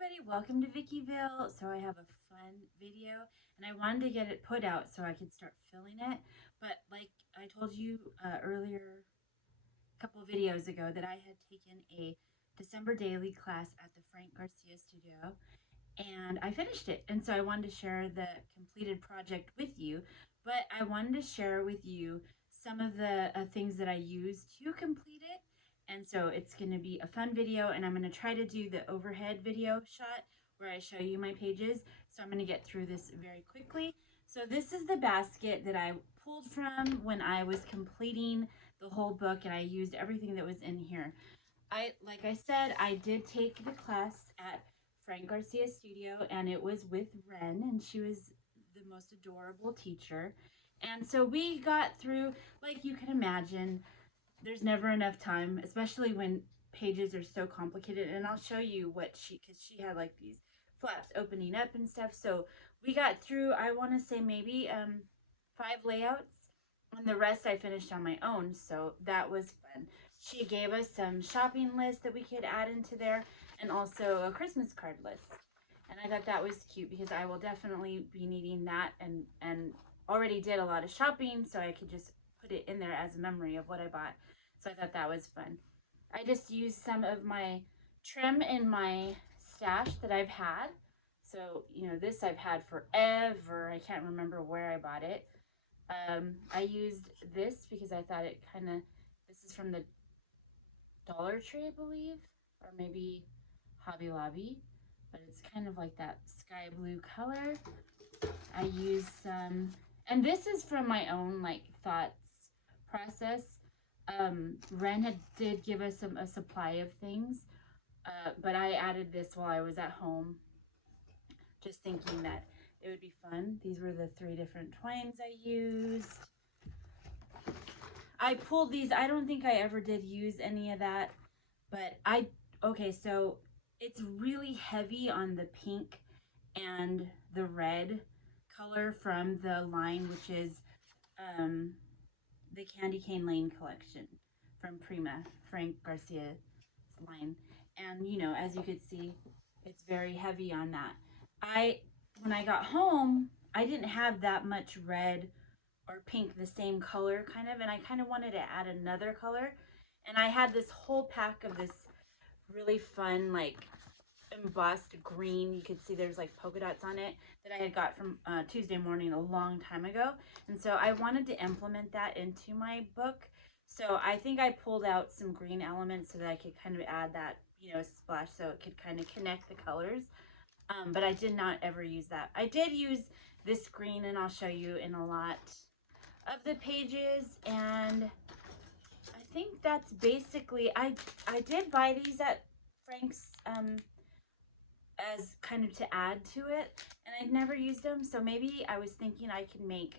everybody, welcome to Vickyville. So I have a fun video and I wanted to get it put out so I could start filling it. But like I told you earlier, a couple of videos ago, that I had taken a December daily class at the Frank Garcia Studio and I finished it. And so I wanted to share the completed project with you, but I wanted to share with you some of the things that I used to complete it. And so it's going to be a fun video, and I'm going to try to do the overhead video shot where I show you my pages. So I'm going to get through this very quickly. So this is the basket that I pulled from when I was completing the whole book, and I used everything that was in here. Like I said, I did take the class at Frank Garcia Studio, and it was with Ren, and she was the most adorable teacher. And so we got through, like you can imagine, there's never enough time, especially when pages are so complicated. And I'll show you what because she had like these flaps opening up and stuff. So we got through, I want to say maybe 5 layouts, and the rest I finished on my own. So that was fun. She gave us some shopping lists that we could add into there, and also a Christmas card list. And I thought that was cute because I will definitely be needing that, and already did a lot of shopping, so I could just put it in there as a memory of what I bought. So I thought that was fun. I just used some of my trim in my stash that I've had. So, this I've had forever. I can't remember where I bought it. I used this because I thought it this is from the Dollar Tree, I believe, or maybe Hobby Lobby, but it's kind of like that sky blue color. I used some, and this is from my own thoughts process. Ren did give us a supply of things, but I added this while I was at home, just thinking that it would be fun. These were the 3 different twines I used. I pulled these. I don't think I ever did use any of that, but okay, so it's really heavy on the pink and the red color from the line, which is the Candy Cane Lane collection from Prima, Frank Garcia's line. And, as you could see, it's very heavy on that. When I got home, I didn't have that much red or pink, the same color and I kind of wanted to add another color. And I had this whole pack of this really fun, embossed green. You could see there's polka dots on it that I had got from Tuesday Morning a long time ago. And so I wanted to implement that into my book. So I think I pulled out some green elements so that I could kind of add that, splash, so it could kind of connect the colors. But I did not ever use that. I did use this green, and I'll show you in a lot of the pages. And I think that's basically, I did buy these at Frank's as kind of to add to it, and I'd never used them, so maybe I was thinking I could make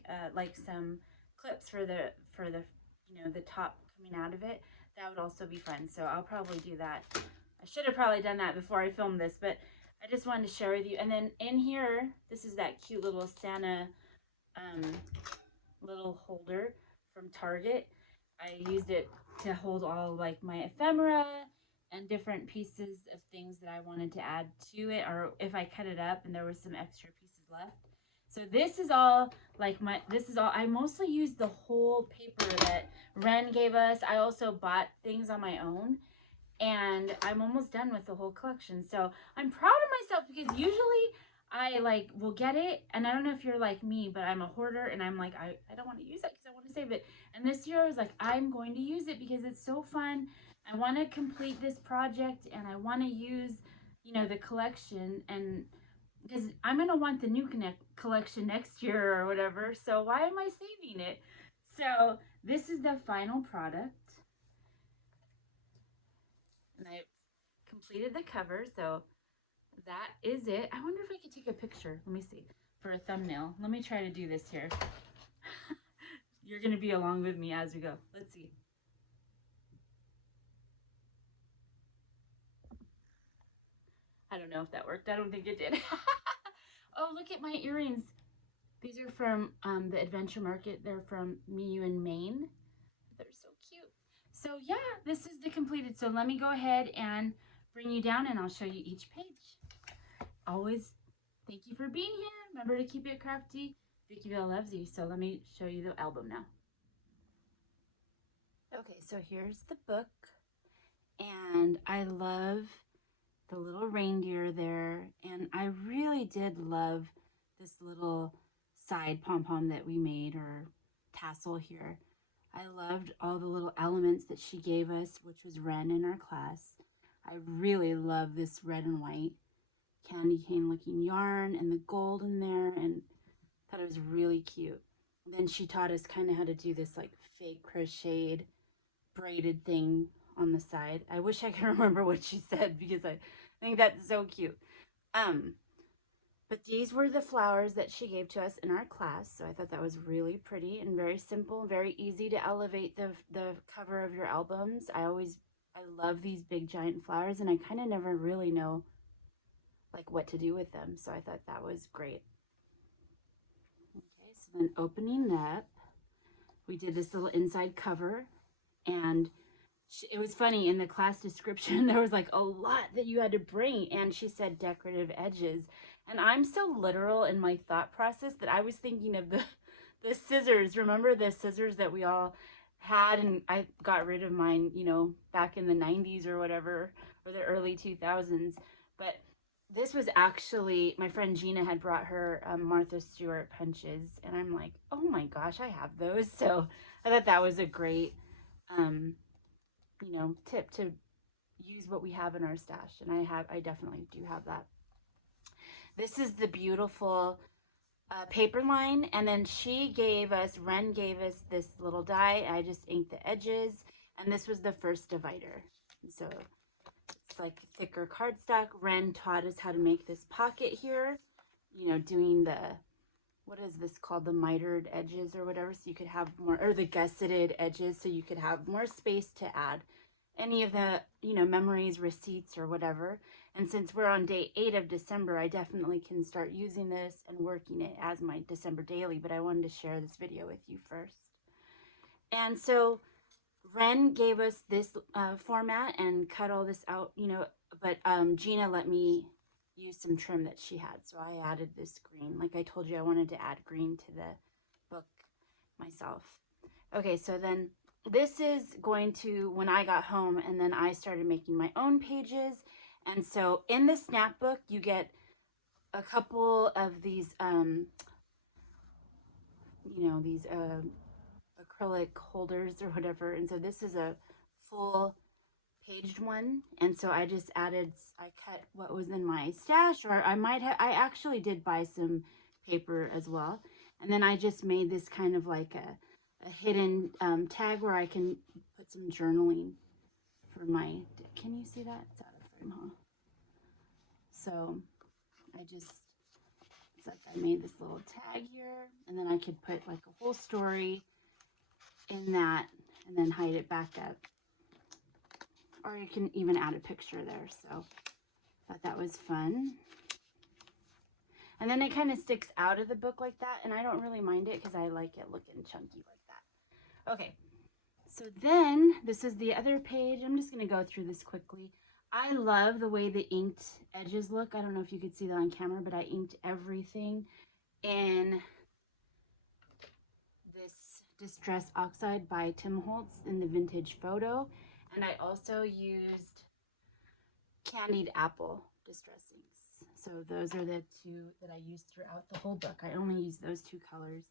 some clips for the the top coming out of it. That would also be fun, so I'll probably do that. I should have probably done that before I filmed this, but I just wanted to share with you. And then in here, this is that cute little Santa little holder from Target. I used it to hold all my ephemera and different pieces of things that I wanted to add to it, or if I cut it up and there was some extra pieces left. So this is all I mostly used the whole paper that Ren gave us. I also bought things on my own, and I'm almost done with the whole collection. So I'm proud of myself because usually I will get it, and I don't know if you're like me, but I'm a hoarder, and I'm I don't want to use it because I want to save it. And this year I was I'm going to use it because it's so fun. I want to complete this project, and I want to use, the collection, and because I'm going to want the new collection next year or whatever. So why am I saving it? So this is the final product. And I completed the cover, so that is it. I wonder if I could take a picture. Let me see. For a thumbnail. Let me try to do this here. You're going to be along with me as we go. Let's see. I don't know if that worked. I don't think it did. Oh, look at my earrings. These are from the Adventure Market. They're from Miu in Maine. They're so cute. So yeah, this is the completed. So let me go ahead and bring you down, and I'll show you each page. always, thank you for being here. Remember to keep it crafty. Vickyville loves you. So let me show you the album now. Okay, so here's the book. And I love the little reindeer there. And I really did love this little side pom-pom that we made, or tassel here. I loved all the little elements that she gave us, which was Ren in our class. I really love this red and white candy cane looking yarn and the gold in there, and thought it was really cute. And then she taught us kind of how to do this like fake crocheted braided thing on the side. I wish I could remember what she said because I think that's so cute. But these were the flowers that she gave to us in our class. So I thought that was really pretty and very simple, very easy to elevate the cover of your albums. I love these big giant flowers, and I kind of never really know like what to do with them. So I thought that was great. Okay, so then opening up, we did this little inside cover, and it was funny, in the class description there was like a lot that you had to bring, and she said decorative edges, and I'm so literal in my thought process that I was thinking of the scissors. Remember the scissors that we all had, and I got rid of mine, you know, back in the 90s or whatever, or the early 2000s. But this was actually, my friend Gina had brought her Martha Stewart punches, and I'm like, oh my gosh, I have those. So I thought that was a great you know, tip to use what we have in our stash, and I definitely do have that. This is the beautiful paper line, and then Ren gave us this little die. I just inked the edges, and this was the first divider. So it's like thicker cardstock. Ren taught us how to make this pocket here, you know, doing the, what is this called, the mitered edges or whatever, so you could have more, or the gusseted edges, so you could have more space to add any of the, you know, memories, receipts, or whatever. And since we're on day 8 of December, I definitely can start using this and working it as my December daily, but I wanted to share this video with you first. And so Ren gave us this format and cut all this out, you know, but Gina let me use some trim that she had, so I added this green. Like I told you, I wanted to add green to the book myself. Okay, so then this is going to, when I got home, and then I started making my own pages. And so in the Snapbook, you get a couple of these, you know, these acrylic holders or whatever. And so this is a full paged one, and so I just added, I cut what was in my stash, or I actually did buy some paper as well, and then I just made this kind of like a hidden tag where I can put some journaling for my, can you see that? It's out of frame, huh? So it's like I made this little tag here, and then I could put like a whole story in that, and then hide it back up. Or you can even add a picture there. So I thought that was fun. And then it kind of sticks out of the book like that, and I don't really mind it because I like it looking chunky like that. Okay, so then this is the other page. I'm just going to go through this quickly. I love the way the inked edges look. I don't know if you could see that on camera, but I inked everything in this Distress Oxide by Tim Holtz in the Vintage Photo. And I also used Candied Apple Distress inks. So those are the two that I used throughout the whole book. I only used those 2 colors.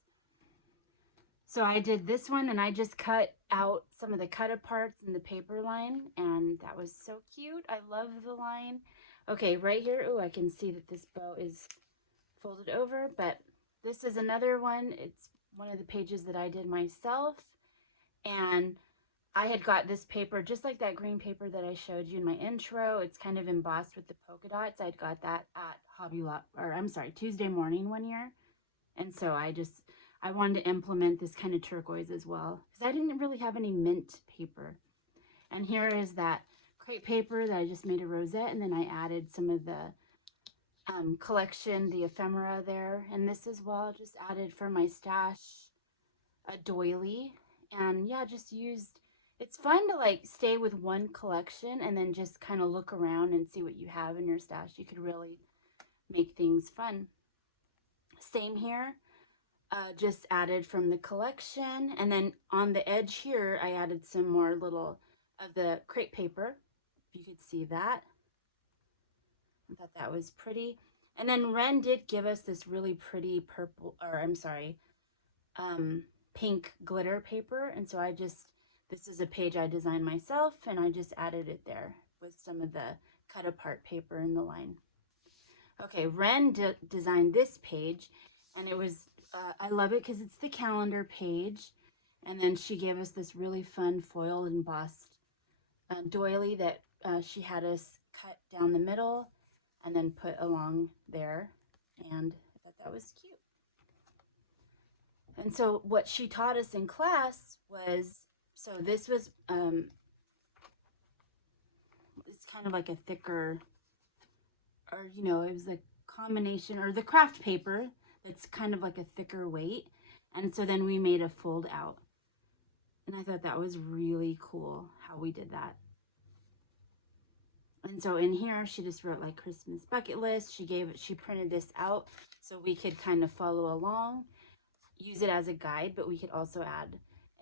So I did this one, and I just cut out some of the cut aparts in the paper line, and that was so cute. I love the line. Okay, right here, oh, I can see that this bow is folded over, but this is another one. It's one of the pages that I did myself, and I had got this paper just like that green paper that I showed you in my intro. It's kind of embossed with the polka dots. I'd got that at Hobby Lobby, or I'm sorry, Tuesday Morning one year. And so I wanted to implement this kind of turquoise as well, because I didn't really have any mint paper. And here is that crepe paper that I just made a rosette, and then I added some of the collection, the ephemera there. And this as well, just added for my stash a doily. And yeah, just used, it's fun to like stay with one collection and then just kind of look around and see what you have in your stash. You could really make things fun. Same here, just added from the collection. And then on the edge here, I added some more little of the crepe paper, if you could see that. I thought that was pretty. And then Ren did give us this really pretty purple, or I'm sorry, pink glitter paper. And so this is a page I designed myself, and I just added it there with some of the cut apart paper in the line. Okay, Ren designed this page, and it was, I love it because it's the calendar page. And then she gave us this really fun foil embossed doily that she had us cut down the middle and then put along there. And I thought that was cute. And so what she taught us in class was, so this was, it's kind of like a thicker, or, you know, it was a combination, or the craft paper that's kind of like a thicker weight. And so then we made a fold out. And I thought that was really cool how we did that. And so in here, she just wrote like Christmas bucket list. She printed this out so we could kind of follow along, use it as a guide, but we could also add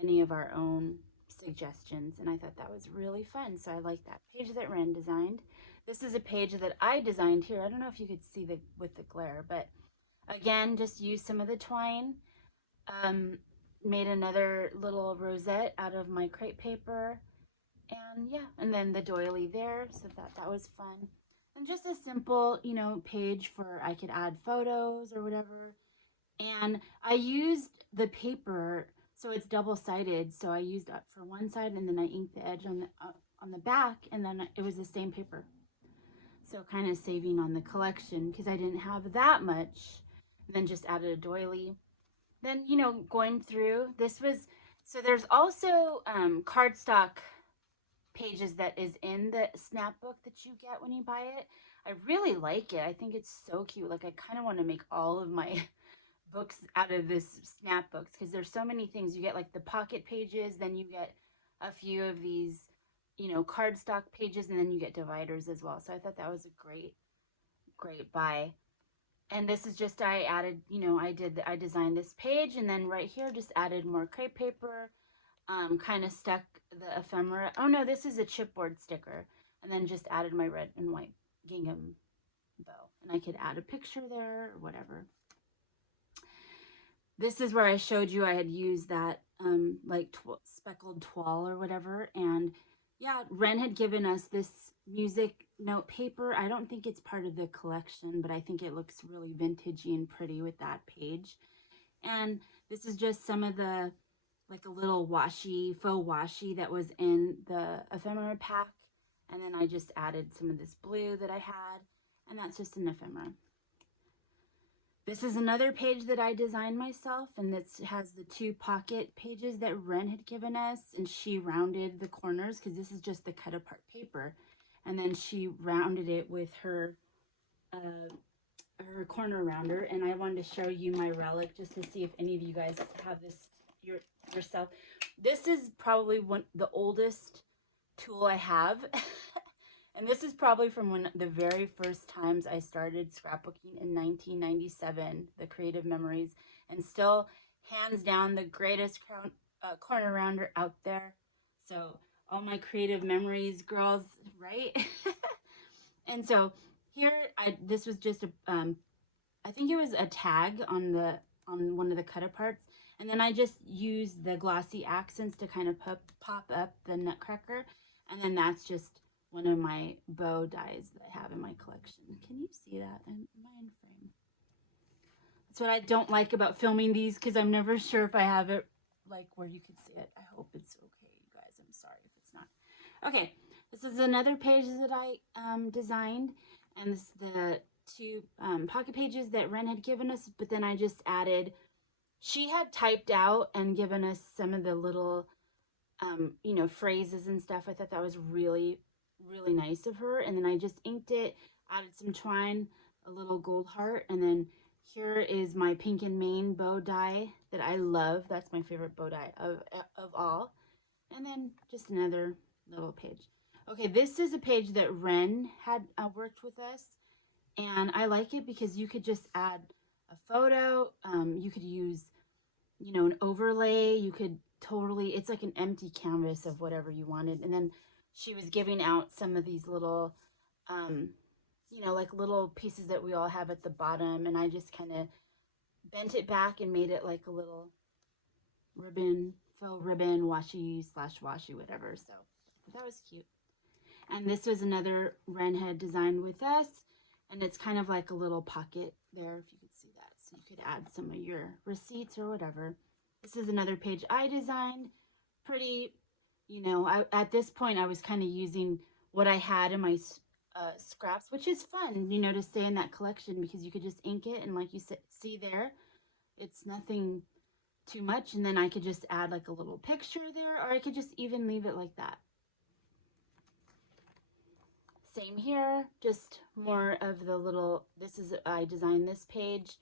any of our own suggestions. And I thought that was really fun. So I like that page that Ren designed. This is a page that I designed here. I don't know if you could see with the glare, but again, just use some of the twine. Made another little rosette out of my crepe paper. And yeah, and then the doily there, so that was fun. And just a simple, you know, page for I could add photos or whatever. And I used the paper, so it's double-sided. So I used it for one side, and then I inked the edge on the back, and then it was the same paper. So kind of saving on the collection because I didn't have that much. And then just added a doily. Then, you know, going through, so there's also cardstock pages that is in the snapbook that you get when you buy it. I really like it. I think it's so cute. Like, I kind of want to make all of my books out of this snapbooks because there's so many things. You get like the pocket pages, then you get a few of these, you know, cardstock pages, and then you get dividers as well. So I thought that was a great buy. And this is just, I added, you know, I designed this page, and then right here just added more crepe paper, kind of stuck the ephemera. Oh no, this is a chipboard sticker. And then just added my red and white gingham bow. And I could add a picture there or whatever. This is where I showed you I had used that like speckled toile or whatever. And yeah, Ren had given us this music note paper. I don't think it's part of the collection, but I think it looks really vintagey and pretty with that page. And this is just some of the, like a little washi, faux washi that was in the ephemera pack. And then I just added some of this blue that I had, and that's just an ephemera. This is another page that I designed myself, and this has the 2 pocket pages that Ren had given us, and she rounded the corners because this is just the cut apart paper. And then she rounded it with her corner rounder, and I wanted to show you my relic just to see if any of you guys have this yourself. This is probably the oldest tool I have. And this is probably from the very first times I started scrapbooking in 1997, the Creative Memories, and still hands down the greatest corner rounder out there. So all my Creative Memories girls, right? And so here, this was just I think it was a tag on one of the cut aparts. And then I just used the glossy accents to kind of pop up the Nutcracker. And then that's just one of my bow dies that I have in my collection. Can you see that? Am I in frame? That's what I don't like about filming these, because I'm never sure if I have it like where you can see it. I hope it's okay, you guys. I'm sorry if it's not. Okay, this is another page that I designed, and this is the 2 pocket pages that Ren had given us, but then I just added, she had typed out and given us some of the little you know, phrases and stuff. I thought that was really nice of her. And then I just inked it, added some twine, a little gold heart, and then here is my Pink and Main bow die that I love. That's my favorite bow die of all. And then just another little page. Okay, this is a page that Ren had worked with us, And I like it because you could just add a photo. You could use, you know, an overlay. You could totally, it's like an empty canvas of whatever you wanted. And then she was giving out some of these little, um, you know, like little pieces that we all have at the bottom. And I just kind of bent it back and made it like a little ribbon, faux ribbon, washi slash washi, whatever. So that was cute. And this was another Ren had designed with us. And it's kind of like a little pocket there, if you could see that. So you could add some of your receipts or whatever. This is another page I designed. Pretty, you know, at this point I was kind of using what I had in my scraps, which is fun, you know, to stay in that collection because you could just ink it. And like you see there, it's nothing too much. And then I could just add like a little picture there, or I could just even leave it like that. Same here, just more of the little, this is, I designed this page,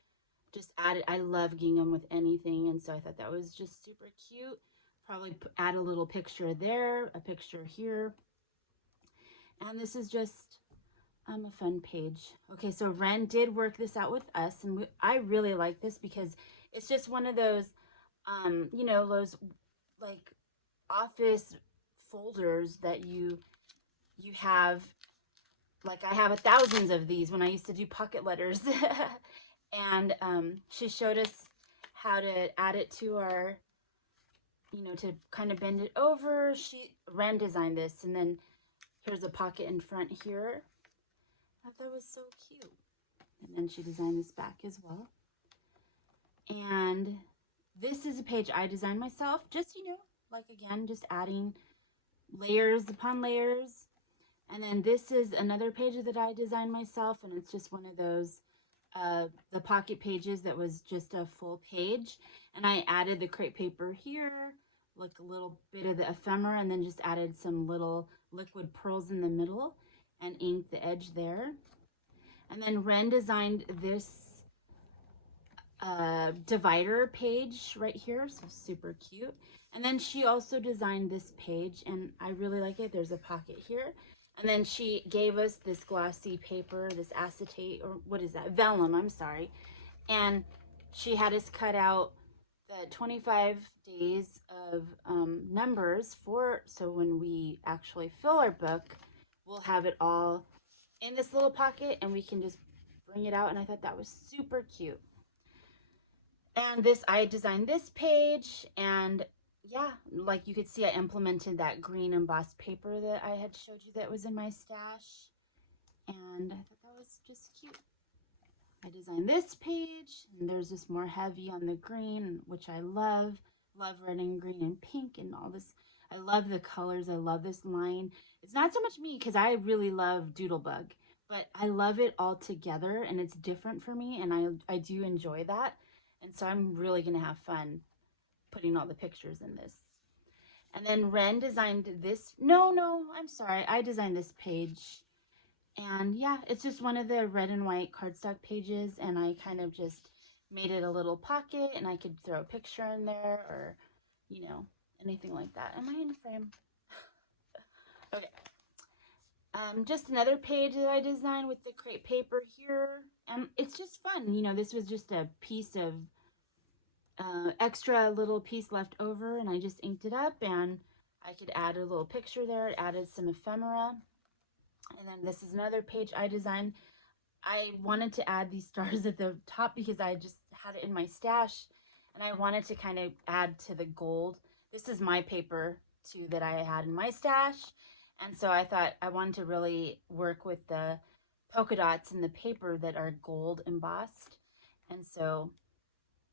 just added, I love gingham with anything, and so I thought that was just super cute. Probably add a little picture there, a picture here. And this is just a fun page. Okay, so Ren did work this out with us, and I really like this because it's just one of those, you know, those like office folders that you have. Like I have thousands of these when I used to do pocket letters. And she showed us how to add it to our, you know, to kind of bend it over. Ren designed this, and then here's a pocket in front here. I thought that was so cute. And then she designed this back as well. And this is a page I designed myself, just, you know, like again, just adding layers upon layers. And then this is another page that I designed myself, and it's just one of those, the pocket pages that was just a full page. And I added the crepe paper here, like a little bit of the ephemera, and then just added some little liquid pearls in the middle and inked the edge there. And then Ren designed this divider page right here, so super cute. And then she also designed this page, and I really like it. There's a pocket here. And then she gave us this glossy paper, this acetate, or what is that? Vellum, I'm sorry. And she had us cut out the 25 days of numbers so when we actually fill our book, we'll have it all in this little pocket and we can just bring it out. And I thought that was super cute. And I designed this page, and yeah, like you could see, I implemented that green embossed paper that I had showed you that was in my stash. And I thought that was just cute. I designed this page, and there's this more heavy on the green, which I love. Love red and green and pink and all this. I love the colors. I love this line. It's not so much me because I really love Doodlebug, but I love it all together, and it's different for me, and I do enjoy that. And so I'm really going to have fun putting all the pictures in this. And then Ren designed this. No, I'm sorry. I designed this page. And yeah, it's just one of the red and white cardstock pages. And I kind of just made it a little pocket, and I could throw a picture in there or, you know, anything like that. Am I in frame? Okay. Just another page that I designed with the crepe paper here. It's just fun. You know, this was just a piece of extra little piece left over, and I just inked it up, and I could add a little picture there. It added some ephemera. And then this is another page I designed. I wanted to add these stars at the top because I just had it in my stash, and I wanted to kind of add to the gold. This is my paper too that I had in my stash, and so I thought I wanted to really work with the polka dots in the paper that are gold embossed. And so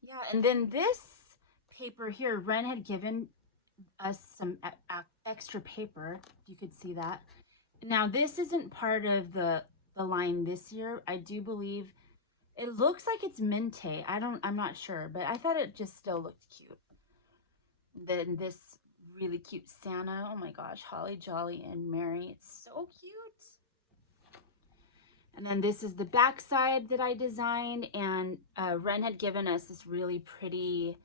yeah, and then this paper here, Ren had given us some extra paper. You could see that. Now, this isn't part of the line this year. I do believe it looks like it's Mente. I'm not sure, but I thought it just still looked cute. Then this really cute Santa. Oh my gosh, Holly Jolly and Mary. It's so cute. And then this is the back side that I designed, and Ren had given us this really pretty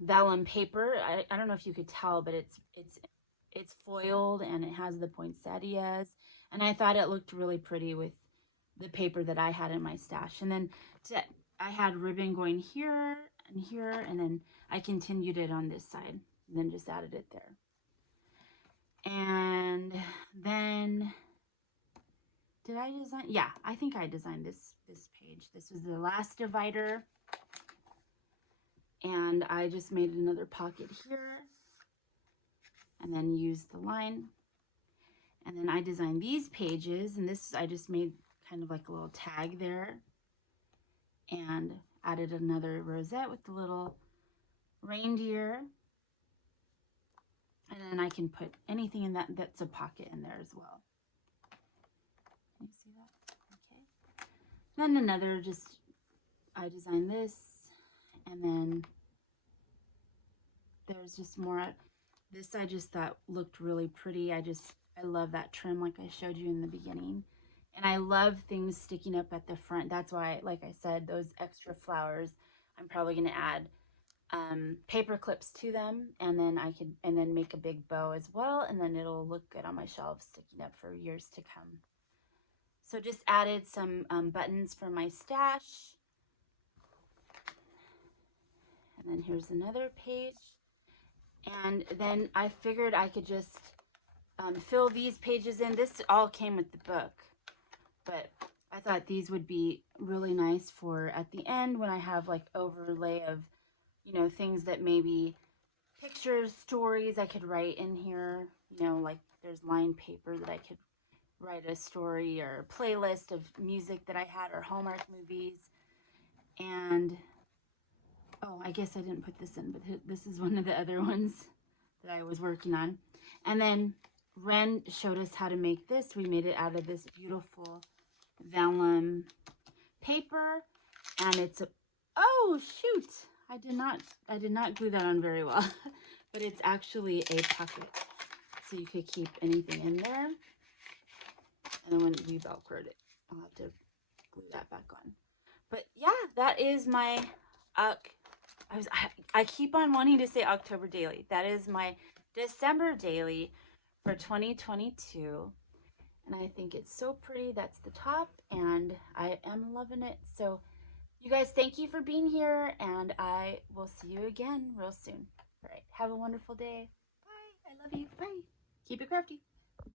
vellum paper. I don't know if you could tell, but it's foiled, and it has the poinsettias, And I thought it looked really pretty with the paper that I had in my stash. And then I had ribbon going here and here, and then I continued it on this side, and then just added it there. And then, did I design? Yeah, I think I designed this page. This was the last divider. And I just made another pocket here, and then used the line. And then I designed these pages, and this I just made kind of like a little tag there, and added another rosette with the little reindeer. And then I can put anything in that's a pocket in there as well. Can you see that? Okay. Then another, just, I designed this, and then there's just more. This I just thought looked really pretty. I love that trim like I showed you in the beginning. And I love things sticking up at the front. That's why, like I said, those extra flowers, I'm probably going to add paper clips to them, and then make a big bow as well, and then it'll look good on my shelves sticking up for years to come. So just added some buttons for my stash. And then here's another page. And then I figured I could just fill these pages in. This all came with the book, but I thought these would be really nice for at the end when I have like overlay of, you know, things that maybe pictures, stories I could write in here. You know, like there's line paper that I could write a story or a playlist of music that I had, or Hallmark movies. And oh, I guess I didn't put this in, but this is one of the other ones that I was working on. And then Ren showed us how to make this. We made it out of this beautiful vellum paper, and it's a, oh shoot, I did not glue that on very well, but it's actually a pocket, so you could keep anything in there. And then when we velcroed it, I'll have to glue that back on. But yeah, that is my I keep on wanting to say October daily. That is my December daily for 2022. And I think it's so pretty. That's the top, and I am loving it. So you guys, thank you for being here, and I will see you again real soon. All right, have a wonderful day. Bye. I love you. Bye. Keep it crafty.